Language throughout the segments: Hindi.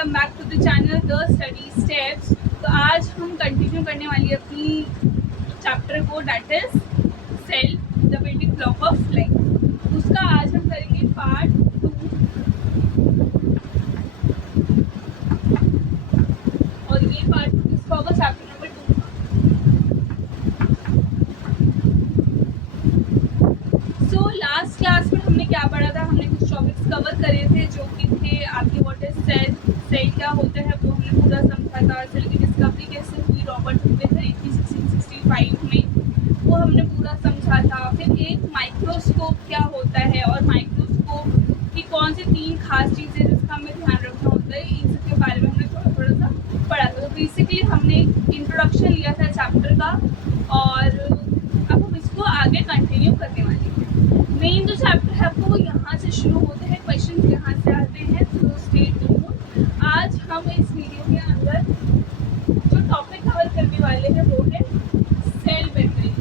Welcome back to the channel the study steps. तो आज हम कंटिन्यू करने वाली है अपनी चैप्टर को, that is cell the building block of life. उसका आज हम करेंगे पार्ट 2 और ये पार्ट 2 किसका होगा? चैप्टर नंबर 2 का। सो लास्ट क्लास में हमने क्या पढ़ा था? हमने कुछ टॉपिक्स कवर करे थे जो कि थे आपके व्हाट इज सेल, सेल क्या होता है वो हमने पूरा समझा था। सेल की डिस्कवरी कैसे हुई रॉबर्ट हुक ने करी थी 1665 में, वो हमने पूरा समझा था। फिर एक माइक्रोस्कोप क्या होता है और माइक्रोस्कोप की कौन सी 3 खास चीज़ें जिसका हमें ध्यान रखना होता है, इन सब के बारे में हमने थोड़ा सा पढ़ा था। तो बेसिकली हमने इंट्रोडक्शन लिया था चैप्टर का और अब हम इसको आगे कंटिन्यू करने वाले हैं। मेन जो चैप्टर है आपको वो यहाँ से शुरू होते हैं, क्वेश्चन यहाँ से आते हैं। तो स्टे ट्यून्ड। आज हम इस वीडियो के अंदर जो टॉपिक कवर करने वाले हैं वो है सेल मेम्ब्रेन।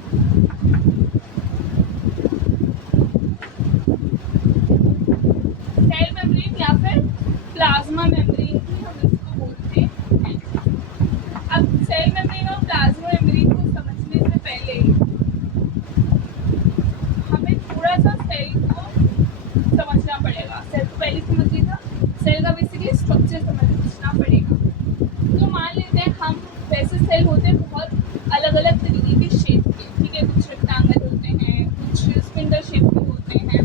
सेल मेम्ब्रेन या फिर प्लाज्मा मेम्ब्रेन भी हम इसको बोलते हैं। अब सेल मेम्ब्रेन और प्लाज्मा मेम्ब्रेन को समझने से पहले हमें थोड़ा सा सेल को समझना पड़ेगा। सेल को पहले समझ लिया था, सेल का बेसिकली स्ट्रक्चर समझना पड़ेगा। तो मान लेते हैं हम, वैसे सेल होते हैं बहुत अलग अलग तरीके के शेप के, ठीक है। कुछ रेक्टेंगल होते हैं, कुछ स्पिंडल शेप के होते हैं,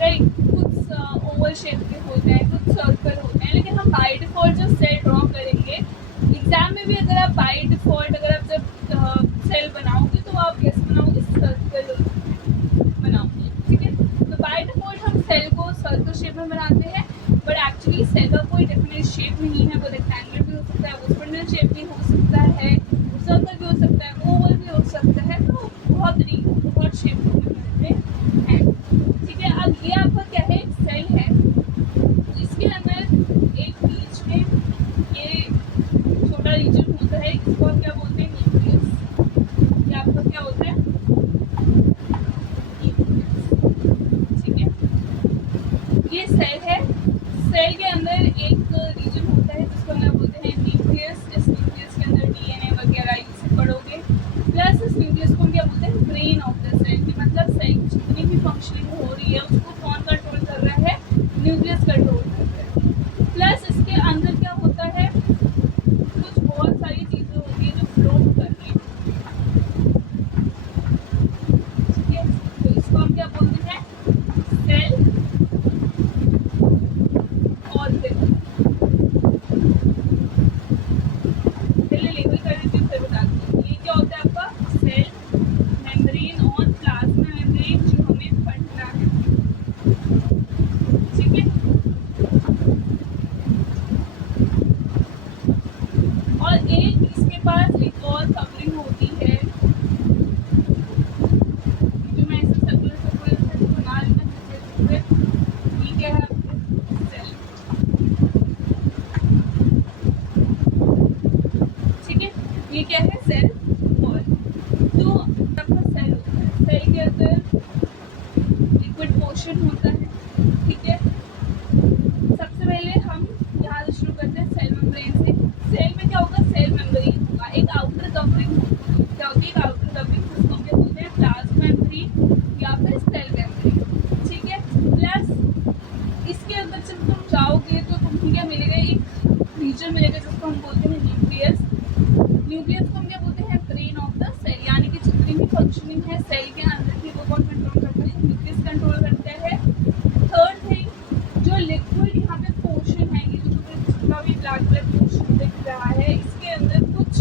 राइट, कुछ ओवल शेप के होते हैं, कुछ सर्कल होते हैं। लेकिन हम बाय डिफॉल्ट जो सेल ड्रॉ करेंगे, एग्जाम में भी अगर आप बाय डिफॉल्ट अगर आप जब सेल बनाओगे तो आप कैसे बनाओगे? सर्कल बनाओगे, ठीक है। तो बाय डिफॉल्ट हम सेल को सर्कल शेप में बनाते हैं, बट एक्चुअली सेल का कोई डेफिनेट शेप नहीं है। वो रेक्टेंगल भी हो सकता है, वो स्पिंडल शेप भी हो सकता है, वो सर्कल भी हो सकता है, ओवल भी हो सकता है। तो बहुत शेप में बनते हैं, ठीक है। अब ये आपका क्या है? एक सेल है, इसके अंदर एक बीच में ये छोटा रीजन होता है, इसको हम क्या बोलते हैं? न्यूक्लियस। ये आपका क्या होता है? ठीक है, ये सेल है। सेल के अंदर एक रीजन होता है जिसको हम बोलते हैं न्यूक्लियस। इस न्यूक्लियस के अंदर डीएनए वगैरह ये सब पढ़ोगे। प्लस इस न्यूक्लियस को हम क्या बोलते हैं? Brain of the cell. मतलब सेल की जितनी भी फंक्शनिंग हो रही है उसको कौन कंट्रोल कर रहा है? न्यूक्लियस कंट्रोल कर रहा है। प्लस इसके अंदर क्या होता है? कुछ बहुत सारी चीजें होती है जो फ्लोट कर रही है, ठीक है। तो इसको हम क्या बोलते हैं? Cell organ. पहले लेबल कर देती हूँ फिर बता दूँ। ये क्या होता है आपका? सेल मेम्ब्रेन और प्लाज्मा मेम्ब्रेन जो हमें पढ़ना है, ठीक है। और एक इसके पास एक और कवरिंग होती है जो मैं ऐसे सर्कुलर से बना लेना चाहिए। ये क्या है? सेल, ठीक है। ये क्या है? Cell wall. तो आपका सेल होता है, सेल के अंदर लिक्विड पोर्शन होता है, ठीक है। सबसे पहले हम यहाँ से शुरू करते हैं सेल मेम्ब्रेन से। सेल में क्या होगा? सेल मेम्ब्रेन होगा, एक आउटर कवरिंग होगी। क्या होती है? एक आउटर कवरिंग, जिसको हम क्या बोलते हैं? प्लाज्मा मेम्ब्रेन या फिर सेल मेम्ब्रेन, ठीक है। प्लस इसके अंदर जब तुम जाओगे तो तुम्हें क्या मिलेगा? एक रीजन मिलेगा जिसको हम बोलते हैं न्यूक्लियस। न्यूक्लियस को हम क्या बोलते हैं? Brain of the cell. यानी कि जितनी भी फंक्शनिंग है सेल के अंदर की वो कौन कंट्रोल करता है? न्यूक्लियस कंट्रोल करता है। थर्ड थिंग, जो लिक्विड यहाँ पे पोर्शन है, ये जो जितना भी ब्लैक ब्लैक पोर्शन दिख रहा है, इसके अंदर कुछ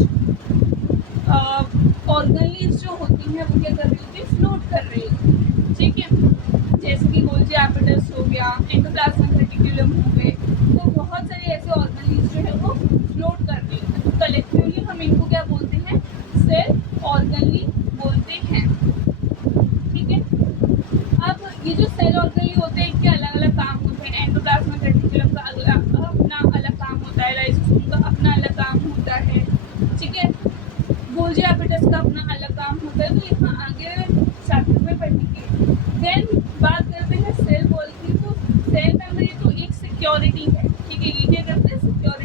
ऑर्गेनीज जो होती हैं वो क्या कर रही होती है? फ्लोट कर रही है, ठीक है। जैसे कि गोल्जी एपिटस हो गया, एंडोप्लाज्मिक रेटिकुलम हो गए। तो बहुत सारे ऐसे ऑर्गेनीज जो है वो फ्लोट कर रही है। तो कलेक्टिवली हम इनको क्या बोलते हैं? सेल ऑर्गेनली बोलते हैं, ठीक है। अब ये जो सेल ऑर्गेनली होते हैं, इनके अलग अलग काम होते हैं। एंडोप्लाज्मिक रेटिकुलम का अपना अलग काम होता है, लाइसोसोम का अपना अलग काम होता है, ठीक है। गोल्जी एपिटस का अपना अलग काम होता है। तो यहाँ आगे चैप्टर में पढ़ेंगे। देन बात करते हैं सेल वॉल की। तो सेल मेम्ब्रेन तो एक सिक्योरिटी है, ठीक है। ये क्या करते हैं? सिक्योरिटी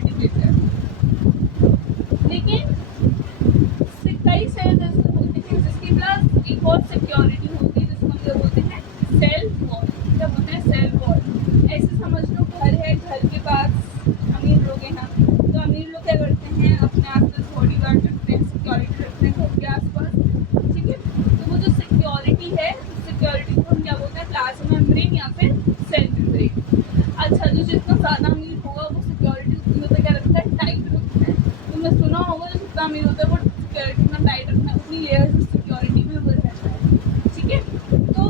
अपने आसपास बॉडीगार्ड रखते हैं, सिक्योरिटी रखते हैं घर के आसपास, ठीक है। तो वो जो सिक्योरिटी है, सिक्योरिटी को हम क्या बोलते हैं, प्लाज्मा मेम्ब्रेन या फिर सेल मेम्ब्रेन। अच्छा, जो जितना ज़्यादा अमीर होगा वो सिक्योरिटी उतना क्या रखता है, टाइट रखता है। तुमने सुना होगा जो जितना अमीर होता है वो सिक्योरिटी उतना टाइट रखता है, उतनी लेयर सिक्योरिटी में वो रहता है, ठीक है। तो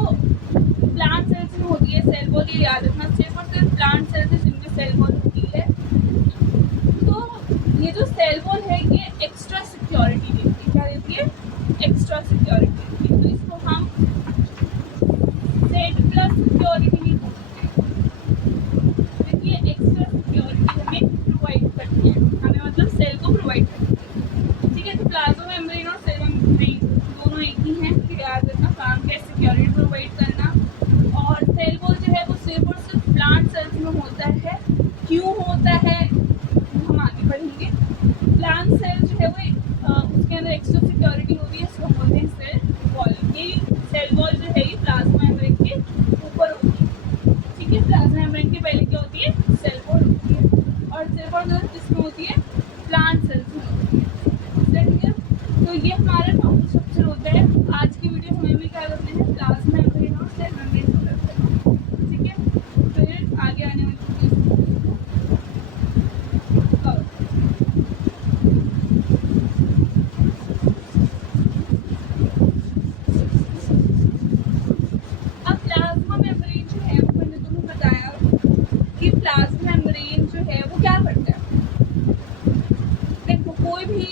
प्लांट सेल्स में होती है सेल वॉल, ये याद रखना, सिर्फ और सिर्फ प्लांट सेल्स है जिनमें सेल वॉल होती है। तो ये जो सेल वॉल है ये एक्स्ट्रा सिक्योरिटी देती है, क्या देती है, एक्स्ट्रा सिक्योरिटी देती है। तो इसको हम सेट प्लस सिक्योरिटी नहीं बोलते, देखिए एक्स्ट्रा सिक्योरिटी हमें प्रोवाइड करती है, हमें मतलब सेल को प्रोवाइड करती है, ठीक है। तो प्लाज्मा मेम्ब्रेन और सेल मेम्ब्रेन दोनों एक ही हैं, याद रखना, काम क्या है, सिक्योरिटी प्रोवाइड करना। और सेल वॉल जो है वो सिर्फ और सिर्फ प्लांट सेल्स में होता है। क्यों होता है हम आगे पढ़ेंगे। प्लांट सेल जो है वो उसके अंदर एक्स्ट्रा सिक्योरिटी होती है, इसको बोलते हैं सेल वॉल। ये सेल वॉल जो है ये प्लाज्मा मेम्ब्रेन के ऊपर होती है, ठीक है। प्लाज्मा मेम्ब्रेन के पहले क्या होती है, सेल वॉल होती है, और सेल वॉल किसमें होती है, प्लांट सेल्स में होती है, ठीक है। तो ये हमारा टॉपिक स्ट्रक्चर होता है। आज की वीडियो हमें भी क्या करते हैं, प्लाज्मा मेम्ब्रेन और सेल मेम्ब्रेन को करते हैं, ठीक है। फिर आगे आने वाली अब प्लाज्मा मेम्ब्रेन जो है वो मैंने तुम्हें बताया कि प्लाज्मा मेम्ब्रेन जो है वो क्या करता है। देखो कोई भी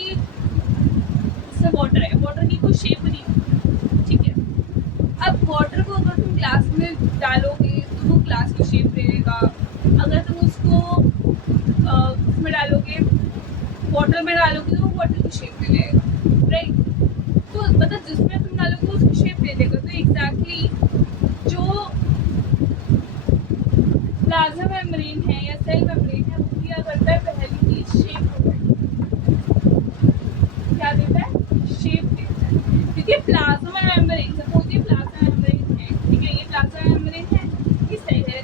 जैसे वाटर है, वाटर की कोई शेप नहीं होती, ठीक है। अब वाटर को अगर तुम ग्लास में डालोगे तो वो ग्लास की शेप ले लेगा, अगर तुम उसको उसमें डालोगे, वाटर में डालोगे तो वो वाटर की शेप ले लेगा, राइट। तो मतलब जिसमें तुम डालोगे उसकी शेप ले लेगा। तो एग्जैक्टली जो प्लाज्मा मेम्ब्रेन है या सेल मेम्ब्रेन है वो क्या करता है, पहले की शेप क्या देता है, शेप देता है। क्योंकि प्लाज्मा मेम्ब्रेन सपोज ये प्लाज्मा मेम्ब्रेन है, ठीक है, ये प्लाज्मा मेम्ब्रेन है, ये सेल है,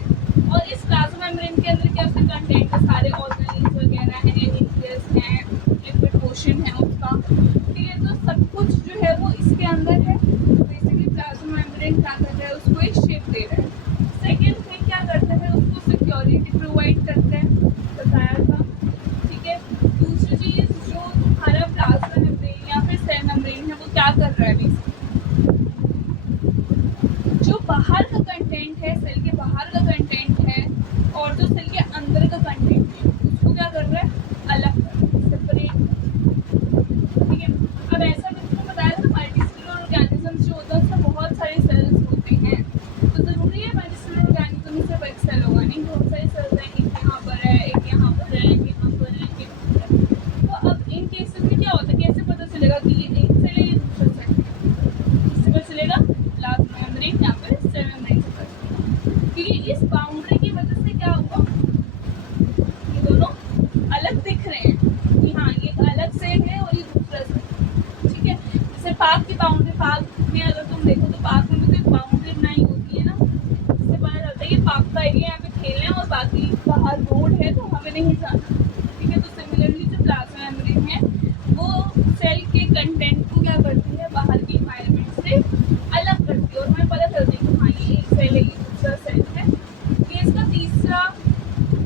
और इस प्लाज्मा मेम्ब्रेन के अंदर क्या उसका कंटेंट है, सारे ऑर्गेनेल्स वगैरह है, न्यूक्लियस है, लिक्विड पोर्शन है उसका, ठीक है। तो सब कुछ जो है वो इसके अंदर है। बेसिकली प्लाज्मा मेम्ब्रेन क्या कर रहा है, उसको एक शेप दे रहा है। सेकेंड थिंग क्या करता है, उसको सिक्योरिटी प्रोवाइड करता है, बताया था, ठीक है। दूसरी चीज जो हमारा प्लाज्मा मेम्ब्रेन या फिर सेल मेम्ब्रेन है वो क्या कर रहा है, जो बाहर का कंटेंट है, सेल के बाहर का कंटेंट है और जो सेल के अंदर का कंटेंट है उसको क्या कर रहा है, अलग कर रहा है, सेपरेट, ठीक है। अब ऐसा मैंने बताया था मल्टीसेलुलर ऑर्गेनिज्म जो होता है उसमें बहुत सारे सेल्स होते हैं, तो जरूरी है मल्टीसेलुलर ऑर्गेनिज्म में सिर्फ एक सेल होगा नहीं, बहुत सारे सेल्स हैं, एक यहाँ पर है, एक यहाँ पर है, एक यहाँ पर है, एक यहाँ पर है। तो अब इन केसेस में क्या होता है, कैसे पता चलेगा कि ये एक सेल है, ये दूसरा सेल है, किससे पता चलेगा, प्लाज्मा मेम्ब्रेन या फिर सेल मेम्ब्रेन से पता चलेगा। क्योंकि इस बाउंड्री की वजह से क्या हुआ, ये दोनों अलग दिख रहे हैं कि हाँ ये अलग सेल है और ये दूसरा सेल, ठीक है। जैसे पार्क की बाउंड्री, पार्क में अगर तुम देखो तो पार्क में भी तो एक बाउंड्री बनाई होती है ना, इससे पता चलता है कि पार्क का एरिया यहाँ पे खेलना है और बाकी बाहर रोड है तो हमें नहीं जाना, ठीक है। तो सिमिलरली जो प्लाज्मा मेम्ब्रेन है वो सेल के कंटेंट को क्या करती है, बाहर की इन्वायरमेंट से अलग करती है और हमें पता चलता है कि हाँ ये एक सेल है, ये दूसरा सेल है। ये इसका तीसरा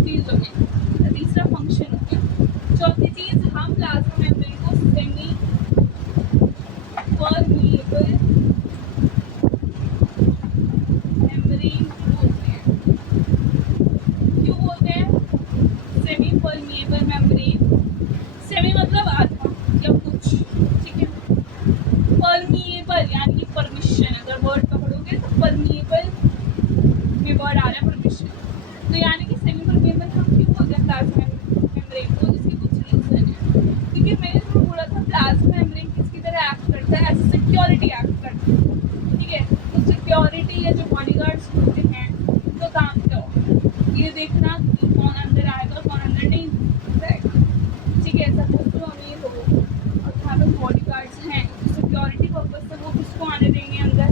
चीज हो गया, तीसरा फंक्शन हो गया। चौथी चीज, हम प्लाज्मा मेम्ब्रेन को सेमी परमिएबल मेम्ब्रेन बोलते हैं। क्यों बोलते हैं सेमी परमिएबल मेम्ब्रेन, सेमी मतलब आधा या कुछ, ठीक है। परमिएबल यानी कि परमिशन, अगर वर्ड पकड़ोगे तो परमिएबल में वर्ड आ रहा है परमिशन, तो यानी कि सेमी परमिएबल हम क्यों बोलते हैं प्लाज्मा मेम्ब्रेन को, इसकी कुछ रीजन है। क्योंकि मैंने तुम्हें बोला था प्लाज्मा मेम्ब्रेन किसकी तरह एक्ट करता है, एज सिक्योरिटी एक्ट करता है, ठीक है। तो सिक्योरिटी या जो बॉडीगार्ड्स होते हैं तो काम क्या होगा, ये देखना कि कौन अंदर आएगा कौन अंदर नहीं जाएगा, ठीक है। सपोज तो अमीर हो और तुम्हारे पास बॉडीगार्ड्स हैं, सिक्योरिटी पर्पज से वो किसको आने देंगे अंदर,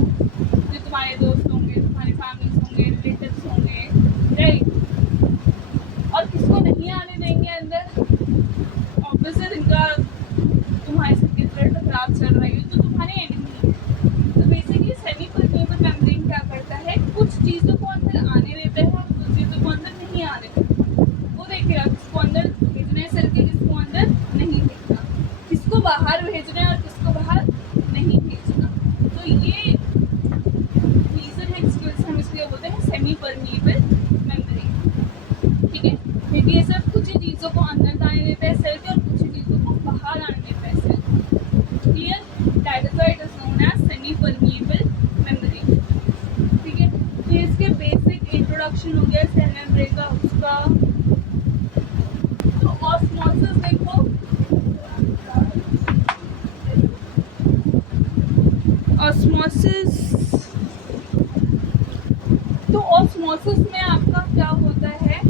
जो तुम्हारे दोस्त होंगे, तुम्हारे फैमिलीज होंगे, रिलेटिव्स होंगे, राइट। और किसको नहीं आने देंगे अंदर, ऑब्वियसली जिनका दिखेगा, किसको अंदर भेजना है सेल के, किसको अंदर नहीं भेजना, किसको बाहर भेजना है और किसको बाहर नहीं भेजना। तो ये रीजन है जिसकी वजह से हम इसको बोलते हैं सेमी परमिएबल मेम्ब्रेन। ठीक है, क्योंकि ये सब कुछ ही चीज़ों को अंदर जाने देता है सेल के और कुछ ही चीज़ों को बाहर आने देता है cell. Clear? That is why it is known as semi permeable membrane. ठीक है, तो इसके बेसिक इंट्रोडक्शन हो गया सेल मेम्ब्रेन का उसका। तो ऑस्मोसिस देखो, ऑस्मोसिस, तो ऑस्मोसिस में आपका क्या होता है,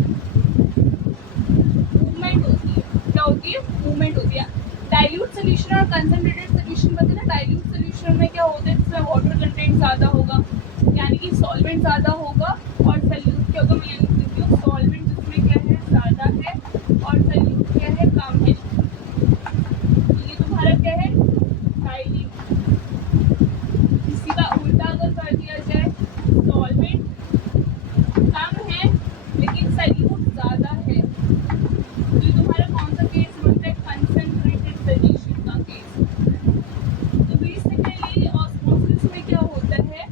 मूवमेंट होती है। क्या होती है? मूवमेंट होती है। डाइल्यूट सोल्यूशन और कंसंट्रेटेड सोल्यूशन पता है ना, डाइल्यूट सोल्यूशन में क्या होता है, जिसमें वाटर कंटेंट ज़्यादा होगा, यानी कि सॉल्वेंट ज़्यादा होगा, और सल्यूट क्या होगा, मैं यानी लिखती हूँ सॉल्वेंट जिसमें क्या है ज़्यादा है और सल्यूट क्या है कम है। तो ये तुम्हारा क्या है, डाइल्यूट। इसी का उल्टा अगर कर दिया जाए, सॉल्वेंट कम है लेकिन सल्यूट ज़्यादा है, तो ये तुम्हारा कौन सा केस बनता है, कंसंट्रेटेड सोल्यूशन का केस। तो बेसिकली ऑस्मोसिस में क्या होता है,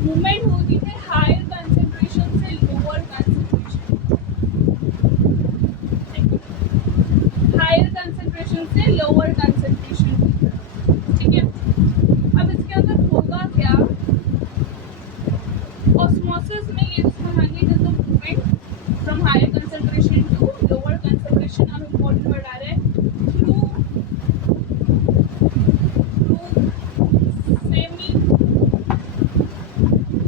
मूवमेंट होती है हायर कंसंट्रेशन से लोअर कंसंट्रेशन, हायर कंसंट्रेशन से लोअर कंसंट्रेशन की तरफ। ठीक है, अब इसके अंदर होगा क्या, ऑस्मोसिस में ये समझिए it is the movement from higher concentration to lower concentration. अब इम्पोर्टेंट वर्ड आ रहा है, थ्रू सेमी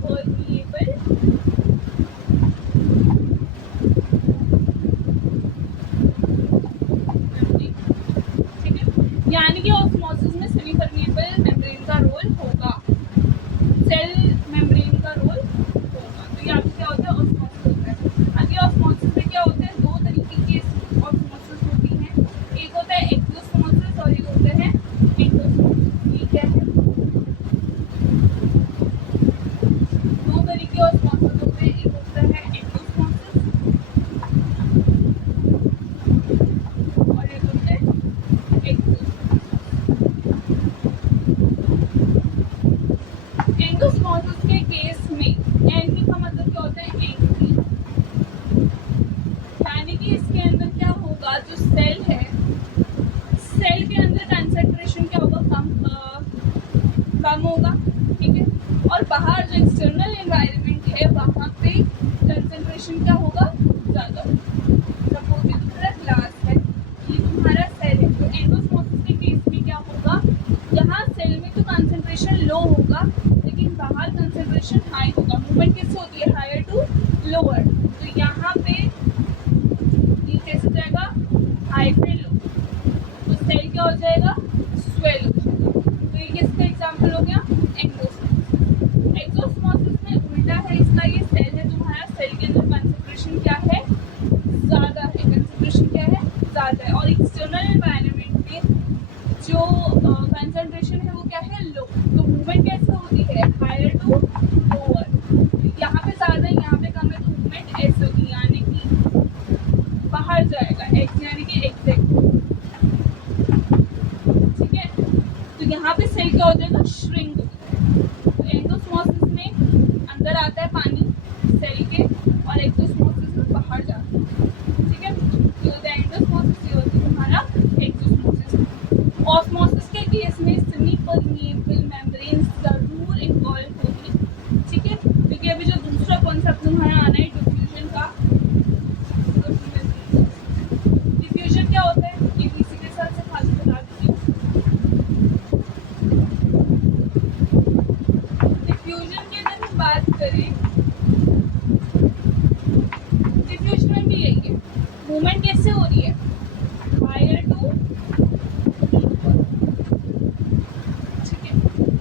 परमिएबल मेम्ब्रेन। ठीक है, यानी कि ऑस्मोसिस में सेमी परमिएबल मेम्ब्रेन का रोल होगा, सेल मेम्ब्रेन का रोल होगा। तो ये आपको क्या होता है, ऑस्मोसिस होता है। अभी ऑस्मोसिस में क्या होता है, दो तरीके की ऑस्मोसिस होती है, एक होता है एक्सोस्मोसिस और एक होता है एंडोस्मोसिस। ये क्या है, दो तरीके ऑस्मोसिस होते हैं, एक होता है एंडोस्मोसिस और एक होता है एक्सोस्मोसिस। एंडोस्मोसिस के केस में एंटी का मतलब क्या होता है, एंटी, यानी कि इसके अंदर क्या होगा, जो सेल है, सेल के अंदर कंसंट्रेशन क्या होगा, कम होगा। ठीक है, और बाहर जो एक्सटर्नल एनवायरनमेंट है वहाँ पे कंसंट्रेशन क्या होगा, ज़्यादा होगा। सपोज ये तुम्हारा ग्लास है, ये तुम्हारा सेल है, तो एंडोस्मोसिस के केस में क्या होगा, यहाँ सेल में तो कंसंट्रेशन लो होगा लेकिन बाहर कंसंट्रेशन हाई होगा। मूवमेंट कैसे होती है, हायर टू लोअर, तो यहाँ पे ये कैसे जाएगा, हाई से लो, तो सेल क्या हो जाएगा, स्वेल हो जाएगा। तो ये किसका एग्जाम्पल हो गया, एक्सोस्मोसिस। एक्सोस्मोसिस में उल्टा है इसका, ये सेल है तुम्हारा, सेल के अंदर कंसंट्रेशन क्या है, ज़्यादा है, कंसंट्रेशन क्या है, ज़्यादा है, और एक्सटर्नल एनवायरनमेंट में जो कंसंट्रेशन है वो क्या है, लो। तो मूवमेंट कैसे होती है, हायर टू लोअर, यहाँ पे ज़्यादा है यहाँ पे कम है, तो मूवमेंट ऐसे होती है, यानी कि बाहर जाएगा, एक्स यानी कि एग्जैक्ट। ठीक है, तो यहाँ पे सेल क्या हो जाएगा, श्रिंक हो जाएगा। तो एंडोस्मोसिस में अंदर आता है पानी सेल के और एक्सोस्मोसिस में बाहर जाता है। ठीक है, ये होता है एंडोस्मोसिस, ये होती है तुम्हारा एक्सोस्मोसिस। ऑस्मोसिस के केस में सेमी परमिएबल मेम्ब्रेन जरूर इन्वॉल्व होगी। ठीक है, क्योंकि अभी जो दूसरा कॉन्सेप्ट तुम्हारा आना है डिफ्यूजन का, डिफ्यूजन क्या होता है, ये इसी के साथ से खाली बता देती हूँ। डिफ्यूजन की अगर हम बात करें, डिफ्यूजन में भी यही है, मूवमेंट कैसे हो रही है, हायर टू, ठीक है,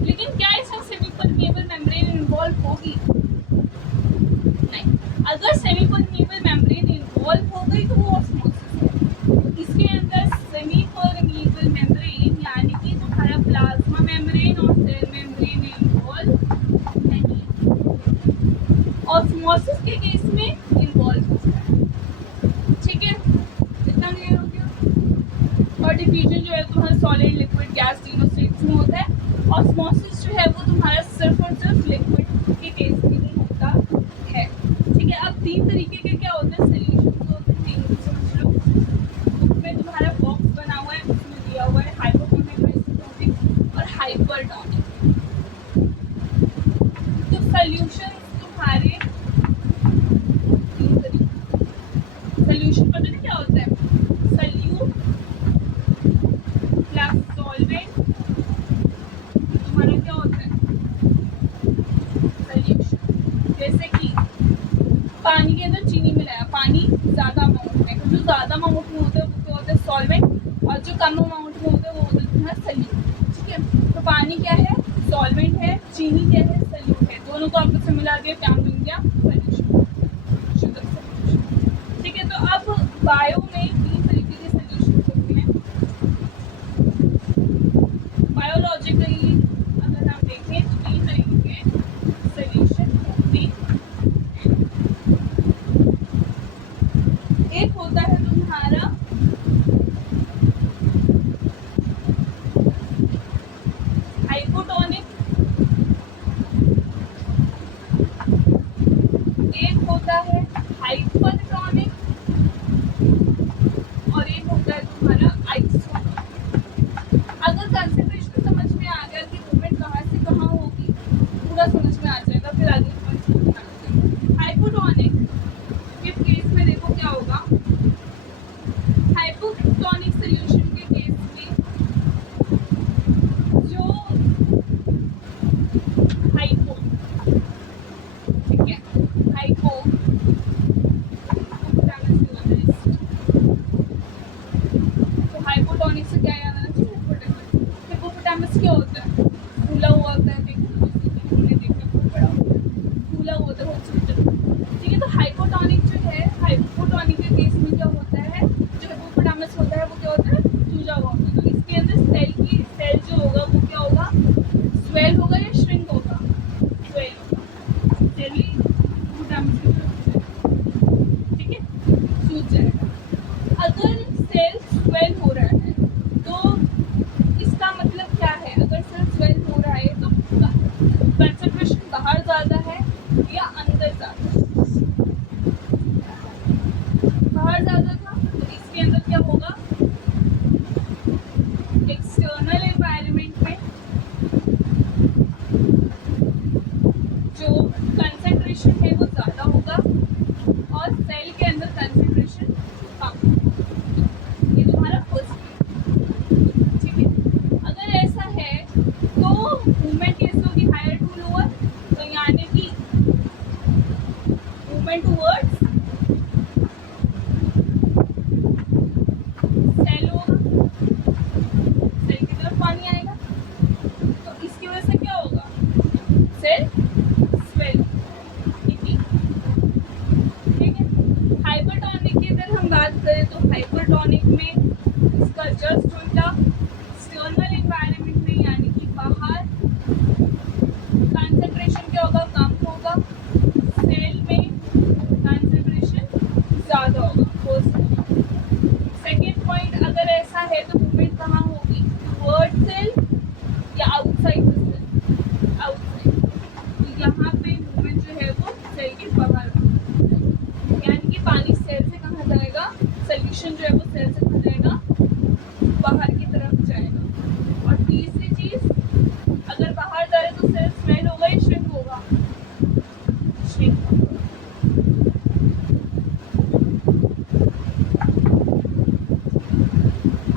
लेकिन क्या इसमें सेमी परमिएबल मेम्ब्रेन इन्वॉल्व होगी, नहीं। अगर सेमी परमिएबल मेम्ब्रेन इन्वॉल्व हो गई तो वो ऑस्मोसिस है। इसके अंदर सेमी परमिएबल मेम्ब्रेन यानी कि तुम्हारा प्लाज्मा मेम्ब्रेन और सेल मेम्ब्रेन इन्वॉल्व नहीं, ऑस्मोसिस के केस में इन्वॉल्व हो सकता है। ठीक है, डिफिजन जो है तुम्हारा सॉलिड लिक्विड गैस तीनों स्टेट्स में होता है। ऑस्मोसिस जो है वो तुम्हारा सिर्फ और सिर्फ लिक्विड के केस में ही होता है। ठीक है, अब तीन तरीके के क्या होते हैं सोल्यूशन होते हैं, तीन समझ लो। बुक में तुम्हारा बॉक्स बना हुआ है, उसमें दिया हुआ है हाइपोटोनिक, आइसोटोनिक और हाइपरटोनिक। तो सोल्यूशन तुम्हारे तीन तरीके। सोल्यूशन पता नहीं क्या होता है, सोल्यूट प्लस सॉल्वेंट तुम्हारा क्या होता है सोल्यूशन। जैसे कि पानी के अंदर चीनी मिलाया, पानी ज़्यादा अमाउंट में, जो ज़्यादा अमाउंट में होता है वो क्या होता है सॉल्वेंट, और जो कम अमाउंट में होता है वो होता है तुम्हारा सोल्यूट। ठीक है, तो पानी क्या है सॉल्वेंट है, चीनी क्या है सोल्यूट है, दोनों को आपस में मिला दिया क्या बन गया सोल्यूशन, शुगर सोल्यूशन। ठीक है, तो अब बायो में तीन तरीके के सोल्यूशन होते हैं। बायोलॉजिकली अगर हम देखें तो तीन तरीके के सोल्यूशन होते हैं। एक होता है तुम्हारा हाइपोटोनिक, एक होता है हाइपरटोनिक और एक होता है तुम्हारा आइसोटोनिक। अगर कंसंट्रेशन समझ में आ गया कि मूवमेंट कहाँ से कहाँ होगी, पूरा समझ में आ जाएगा, फिर आगे समझ में आ जाएगा। हाइपोटोनिक के केस में देखो क्या होगा, हाइपोटोनिक सोल्यूशन के केस में जो हाइपो, ठीक है, हाइपो तो हाइपोटोनिक से क्या याद आना चाहिए हिपोपोटामस। हिपोपोटामस क्या होता है फूला हुआ होता है, देखो बहुत बड़ा होता है, फूला हुआ होता है बहुत छोटा। ठीक है, तो हाइपोटोनिक जो है, हाइपोटोनिक के केस में क्या होता है, जो हिपोपोटामस होता है वो क्या होता है सूजा हुआ होता है। तो इसके अंदर सेल जो होगा वो क्या होगा स्वेल होगा या श्रिंक होगा, स्वेल होगा, सेल ही हिपोपोटामस की तरफ से, ठीक है, सूज जाएगा। अगर सेल स्वेल हो रहा है तो इसका मतलब क्या है, अगर सेल स्वेल हो रहा है तो कंसंट्रेशन बाहर ज़्यादा है या अंदर ज़्यादा है, बाहर ज़्यादा था तो इसके अंदर क्या होगा एक्सटर्नल एनवायरनमेंट में जो कंसंट्रेशन है वो ज़्यादा होगा और सेल के अंदर कंसंट्रेशन कम। ये तुम्हारा फर्स्ट। ठीक है, अगर ऐसा है तो मूवमेंट कैसे होगी हायर टू लोअर, तो यानी कि मूवमेंट टूवर्ड्स सेल होगा, सेल की तरफ पानी आएगा, तो इसकी वजह से क्या होगा सेल स्वेल। ठीक है, हाइपरटोनिक की अगर हम बात करें तो हाइपरटोनिक में इसका जस्ट उल्टा, एक्सटर्नल एनवायरनमेंट में यानी कि बाहर कंसंट्रेशन क्या होगा कम होगा, सेल में कंसंट्रेशन ज़्यादा होगा। फर्स्ट सेकेंड पॉइंट, अगर ऐसा है तो मूवमेंट कहाँ होगी टुवर्ड सेल या आउटसाइड द सेल, आउटसाइड, तो यहाँ पे मूवमेंट जो है वो सेल के बाहर, यानी कि पानी सेल से कहाँ जाएगा, सोल्यूशन जो है वो सेल से कहाँ जाएगा बाहर की तरफ जाएगा। और तीसरी चीज, अगर बाहर जा रहे तो सेल स्वेल होगा या श्रिंक होगा, श्रिंक होगा।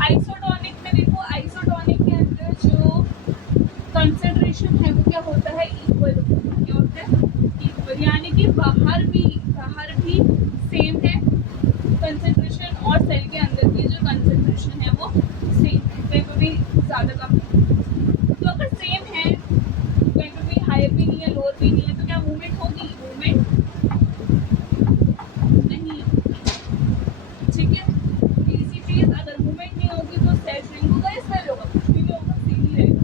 आइसोटोनिक में देखो, आइसोटोनिक के अंदर जो कंसंट्रेशन है वो क्या होता है इक्वल, क्या होता है इक्वल, यानी कि बाहर भी सेम है कंसंट्रेशन और सेल के अंदर की जो कंसंट्रेशन है वो सेम है, कहीं पर भी ज़्यादा कम नहीं। तो अगर सेम है कहीं पर भी हायर भी नहीं है लोअर भी नहीं है तो क्या मूवमेंट होगी, मूवमेंट नहीं होगी। ठीक है, तीसरी चीज़, अगर मूवमेंट नहीं होगी तो सेल श्रिंक होगा या सेल होगा, कुछ भी नहीं होगा, सेम ही रहेगा।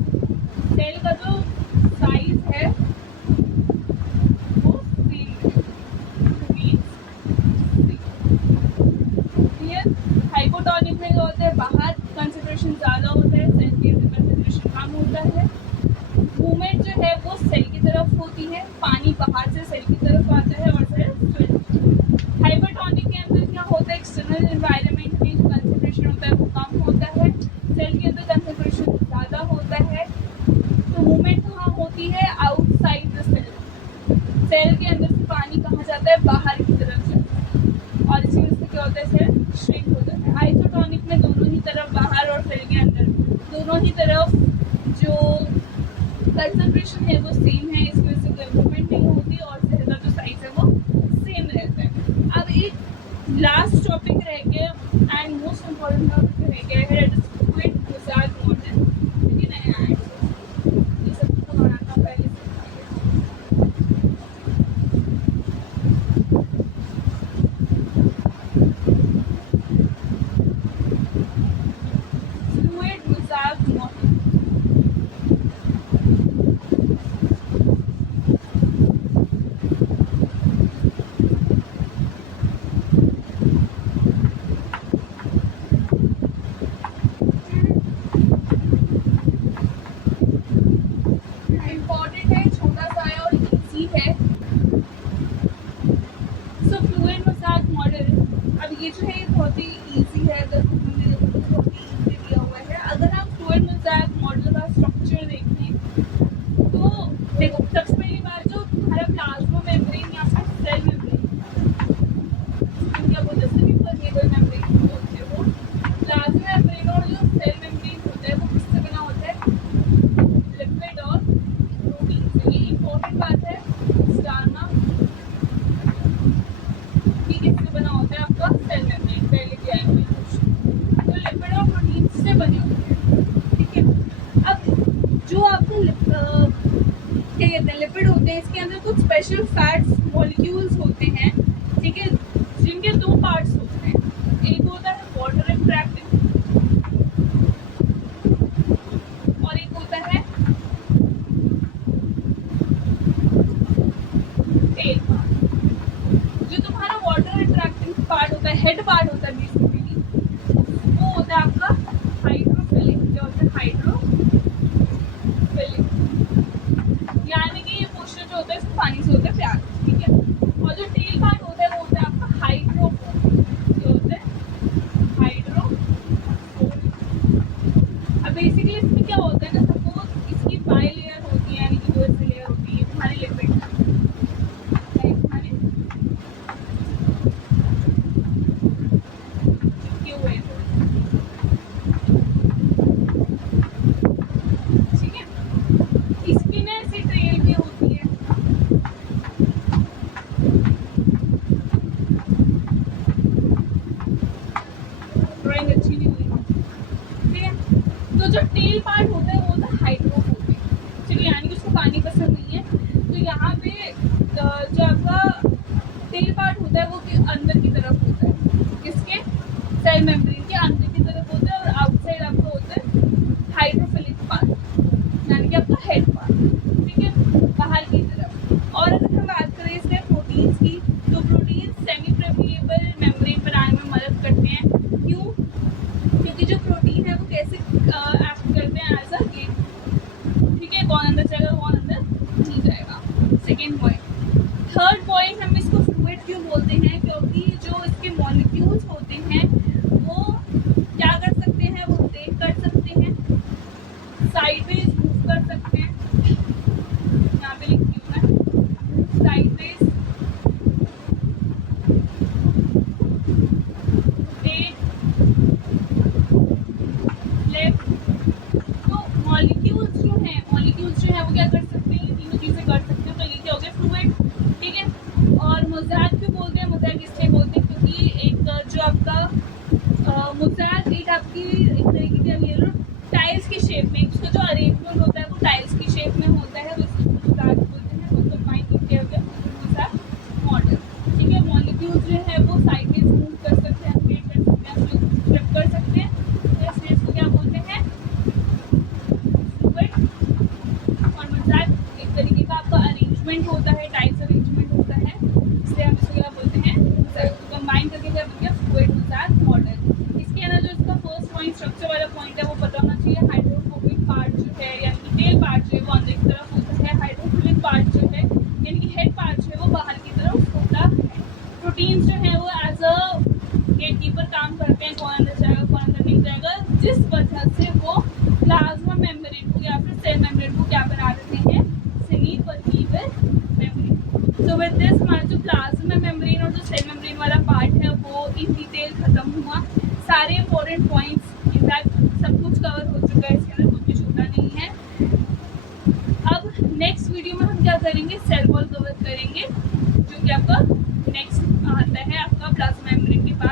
सेल का जो साइज है वो सेम है। हाइपोटोनिक में क्या होता है बाहर कंसंट्रेशन होता है वो कम होता है, सेल के अंदर कंसंट्रेशन ज़्यादा होता है। तो मूवमेंट कहाँ होती है? Outside the cell. सेल के अंदर से पानी कहाँ जाता है? बाहर की तरफ जाता है, और इसी वजह से क्या होता है? सेल श्रिंक हो जाता है। आइसोटोनिक में दोनों ही तरफ, बाहर और सेल के अंदर, दोनों ही तरफ जो कंसंट्रेशन है वो सेम है, इसकी वजह से कोई मूवमेंट नहीं होती और सेल का जो साइज है वो सेम रहता है। अब एक लास्ट टॉपिक रह गया एंड मोस्ट इम्पोर्टेंट टॉपिक रह गया है, that is fluid mosaic model. क्योंकि नया है ये सब पुराना था, पहले से फ्लूइड मोज़ाइक मॉडल। इम्पॉर्टेंट है, छोटा सा है और इजी है। सो फ्लूइड मोज़ाइक मॉडल, अब ये जो है बहुत ही इजी है, अगर हमने देखो तो बहुत ही इजी दिया हुआ है। अगर हम फ्लूइड मोज़ाइक मॉडल का स्ट्रक्चर देखें तो देखो, सबसे पहली बात जो हमारा प्लाज्मा मेम्ब्रेन या फिर सेल मेम्ब्रेन, क्या बोलते हैं, सेमी परमेबल मेम्ब्रेन बोलते हैं वो, प्लाज्मा मेम्ब्रेन और जो सेल मेम्ब्रेन होता है वो किससे बना होता है? लिपिड और प्रोटीन से। ये इम्पोर्टेंट बात है, स्टारना किससे बना होता है? आपका सेल मेम्ब्रेन, पहले दिया है मैंने क्वेश्चन। तो लिपिड और प्रोटीन से बने होते हैं, ठीक है। अब जो आपको क्या कहते हैं, लिपिड होते हैं, इसके अंदर कुछ स्पेशल फैट्स मॉलिक्यूल्स होते हैं, ठीक है, जिनके दो पार्ट्स होते हैं। एक होता है वाटर इंट्रैक्टिंग और एक होता है टेल पार्ट। जो तुम्हारा वाटर इंट्रैक्टिंग पार्ट होता है, हेड पार्ट होता है बेसिकली, वो होता है आपका हाइड्रोफिलिक। क्या होता है? हाइड्रोफिलिक, यानी कि ये पोर्शन जो होता है इसमें पानी से होता है प्यार, ठीक है। और जो टेल पार्ट होता है वो होता है आपका हाइड्रोफोबिक। क्या होता है? हाइड्रोफोबिक। अब बेसिकली इसमें क्या होता है ना, सपोज इसकी बाई लेयर होती है, यानी कि दो ऐसी लेयर होती है तुम्हारी लिपिड, चिपके हुए हैं, ठीक है। इसकी ना ऐसी ट्रेल भी होती है, ड्राइंग अच्छी नहीं हुई, ठीक है। तो जो टेल पार्ट होता है वो होता है हाइड्रोफोबिक, ठीक है, यानी कि उसको पानी पसंद नहीं है। तो यहाँ पे जो आपका टेल पार्ट होता है वो अंदर की तरफ होता है, किसके? सेल मेम्ब्रेन के अंदर की तरफ होता है, और आउटसाइड आपका होता है हाइड्रोफिलिक पार्ट, यानी कि आपका हेड पार्ट, ठीक है, बाहर की तरफ। और अगर हम बात करें इसके प्रोटीन्स की, तो प्रोटीन सेमी परमेबल मेम्ब्रेन बनाने में मदद करते हैं। क्यों? क्योंकि जो प्रोटीन है वो कैसे एक्ट करते हैं? एज अ गेट, ठीक है, कौन अंदर जाएगा कौन अंदर नहीं जाएगा। Second point. थर्ड पॉइंट, हम इसको फ्लूइड क्यों बोलते हैं? क्योंकि जो इसके मॉलिक्यूल्स होते हैं वो क्या कर सकते हैं? वो ब्रेक कर सकते हैं, साइडवेज मूव कर सकते हैं, यहाँ पे लिखती हूँ मैं, साइडवेज, रोटेट, लेफ्ट। तो मॉलिक्यूल्स जो हैं वो क्या कर सकते हैं? तीनों चीज़ें कर सकते हैं। तो ये क्या हो गया? फ्लूइड, ठीक है। और मोज़ाइक क्यों बोलते हैं? मोज़ाइक इसलिए बोलते हैं क्योंकि एक जो आपका मोज़ाइक एक आपकी एक तरीके की ये टाइल्स की शेप में, उसका जो अरेंजमेंट होता है वो टाइल्स की शेप में होता है, उसको मोज़ाइक बोलते हैं। वो कंबाइन किया गया मोज़ाइक मॉडल, ठीक है। मॉलिक्यूल्स जो है वो साइडवेज मूव कर सकते हैं, रोटेट कर सकते हैं, फ्लिप कर सकते हैं, तो इसलिए इसको क्या बोलते हैं? फ्लूइड। और मोज़ाइक एक तरीके का आपका अरेंजमेंट होता है, टाइल्स अरेंजमेंट होता है, इसलिए हम इसको क्या बोलते हैं? मोज़ाइक। तो कंबाइन करके क्या बोलते हैं? Fluid mosaic model. इसके अंदर जो इसका फर्स्ट पॉइंट, स्ट्रक्चर वाला पॉइंट है वो पता होना चाहिए। हाइड्रोफोबिक पार्ट जो है, यानी कि टेल पार्ट जो है वो अंदर की तरफ इम्पोर्टेंट पॉइंट्स इनफैक्ट सब कुछ कवर हो चुका है, इसके अंदर कुछ भी छूटा नहीं है। अब नेक्स्ट वीडियो में हम क्या करेंगे, सेल वॉल कवर करेंगे, जो कि आपका नेक्स्ट आता है आपका प्लाज्मा मेम्ब्रेन के पास।